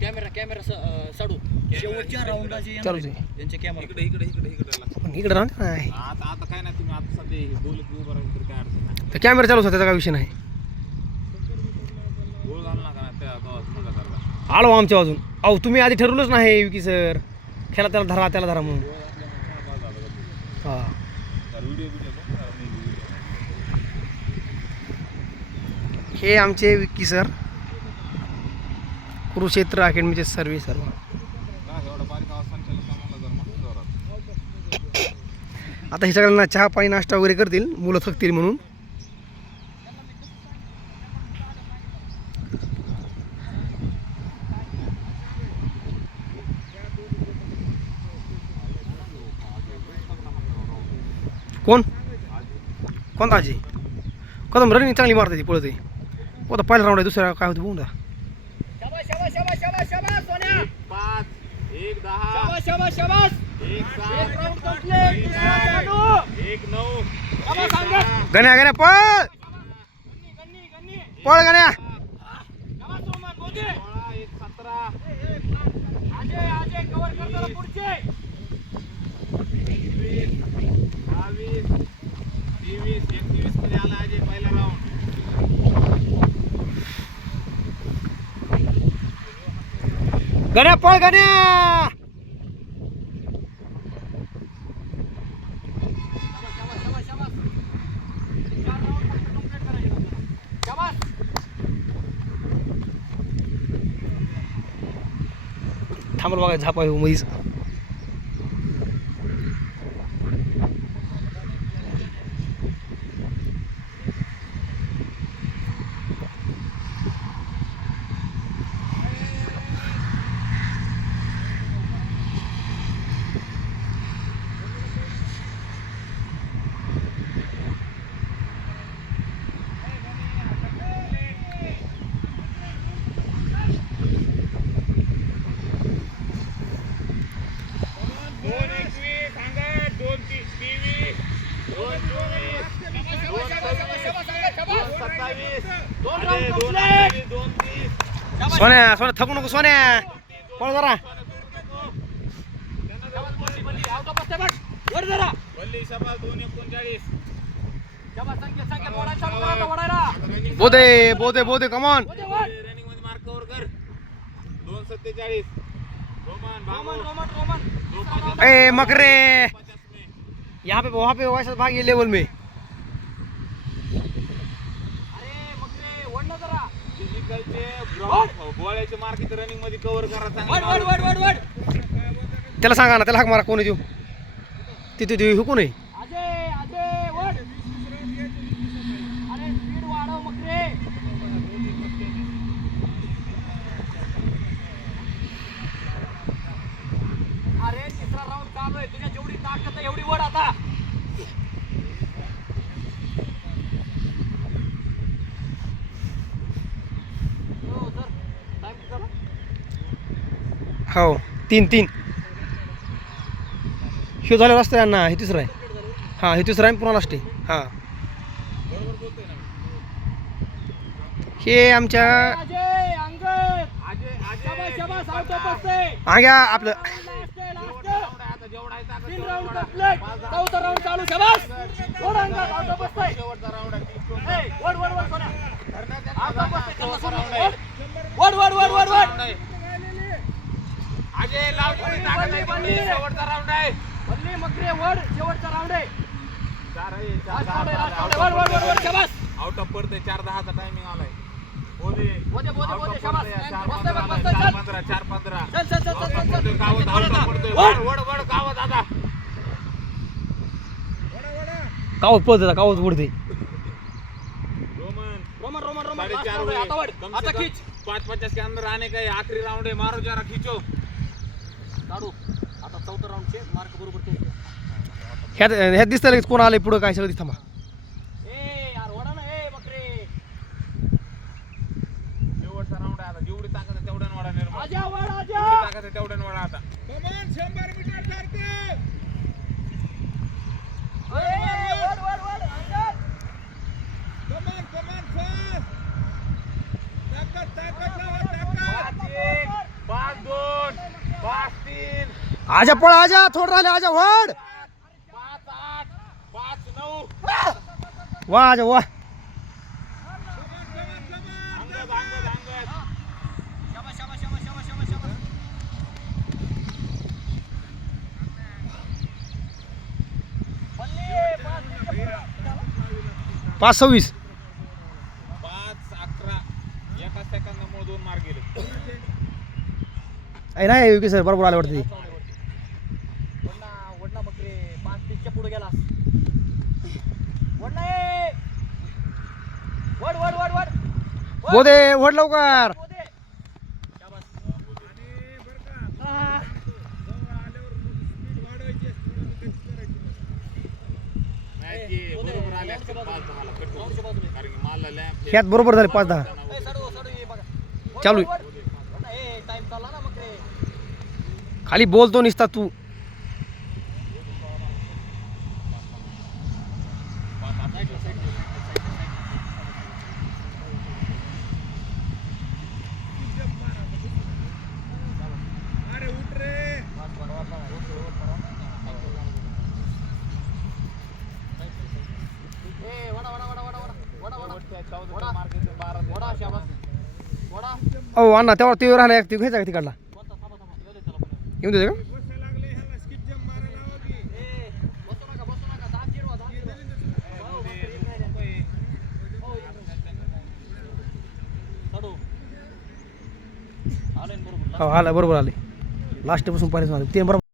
Camera साडू शेवटच्या राऊंडला जे चालूच आहे त्यांचे कॅमेरा इकडे पण इकडे राहणार नाही आता काय नाही तुम्ही आता सध्या बोलत उभं राहून तर काय अडचण नाही तर कॅमेरा चालू होता त्याचा काय विषय नाही गोळ घालू नका ना त्या सारखा आलो आमच्या अजून अहो तुम्ही आधी ठरवलंच नाही विकी सर खेळा त्याला धरा म्हणून हां हे आमचे विकी सर कुरुक्षेत्र अकॅडमीचे सर्व्हिस सर्व आता हे सगळ्यांना चहा पाणी नाश्ता वगैरे करतील मुलं थकतील म्हणून कोणता आजी कदम रनिंग चांगली मारते ती पळते कोणता पहिला राऊंड आहे दुसरा काय होतं बघून दा गण्या पळ गण्या गण्या पळ गण्या थांबल बघा झापा हो मधीच सोन्या थकू नको सोन्या पळ जरा बोधे कमॉन ए मकरे यहाँ पे वैसा भाग ये लेवल में गोळ्याचे मार्केट रनिंग मध्ये कव्हर करा त्याला सांगा ना त्याला हाक मारा कोण आहे तिथे हुकून आहे अरे तिसरा राऊंड चालू आहे तुझ्या जेवढी ताकद आहे एवढी वड आता हो 3 हे झालं रस्ता आहे ना हे तिसरं आहे हां हे तिसरं आहे पुन्हा लास्ट आहे हां हे आमच्या आग्या आपलं चौथा राऊंड चालू शाबास अजय लावली शेवटचा राऊंड आहे बल्ली मकरे वड शेवटचा राऊंड आहे आउट ऑफ पडते 4:10 चा टायमिंग आलाय बोधे शाबास 4:15 वड गावात आता कावत पळत कावत उडते रोमन आता खींच 5:50 के अंदर आने का आखिरी राउंड है मारो जरा खींचो काढू आता चौथा राऊंड चे मार्क बरोबर ते ह्यात दिसतं लगेच कोण आलंय पुढं काय सगळं दिसतं ए यार वडा ना ए बकरे शेवटचा राउंड आहे आता जेवढी ताकद आहे तेवढ्यान वडा निर्माण आजा वड आजा ताकद आहे तेवढ्यान वडा आता कमान 100 मीटर सारखे वड अंदर कमान फास्ट ताकद 5-3 आजा पळ आजा थोडं राहिले आजा वड 5-8 5-9 वा आजा वा अंगद अंगद अंगद शाबास शाबास शाबास शाबास शाबास शाबास 5-26 5-11 एका सेकंदामुळे 2 मार्क गेले नाही विकी सर बरोबर आले वाटते वडना मग रे 5-30च्या पुढे गेलास वडना वड वड वड वड बोधे वड लवकर बोधे शाबास मॅच ये बरोबर आले असते 5-10 ला कट कारण की मला लॅम्प ह्यात बरोबर झाले 5-10 ए साडू साडू ये बघा चालू आहे. वडना ए टाइम चालला ना मग रे खाली बोलतो निसता तू ए वडा वडा वडा वडा वडा वडा मार्क येते 12 वडा शाबास वडा ओ अण्णा तेव्हा ते राहिला ते घ्यायचा का तिकडला कोणता थांबा थांबा येऊ दे त्याला पण येऊन देते का ए बसू नका दाब जिरवा साडू आले ना बरोबर हो आला बरोबर आले लास्ट पासून पाहिजे ते बरोबर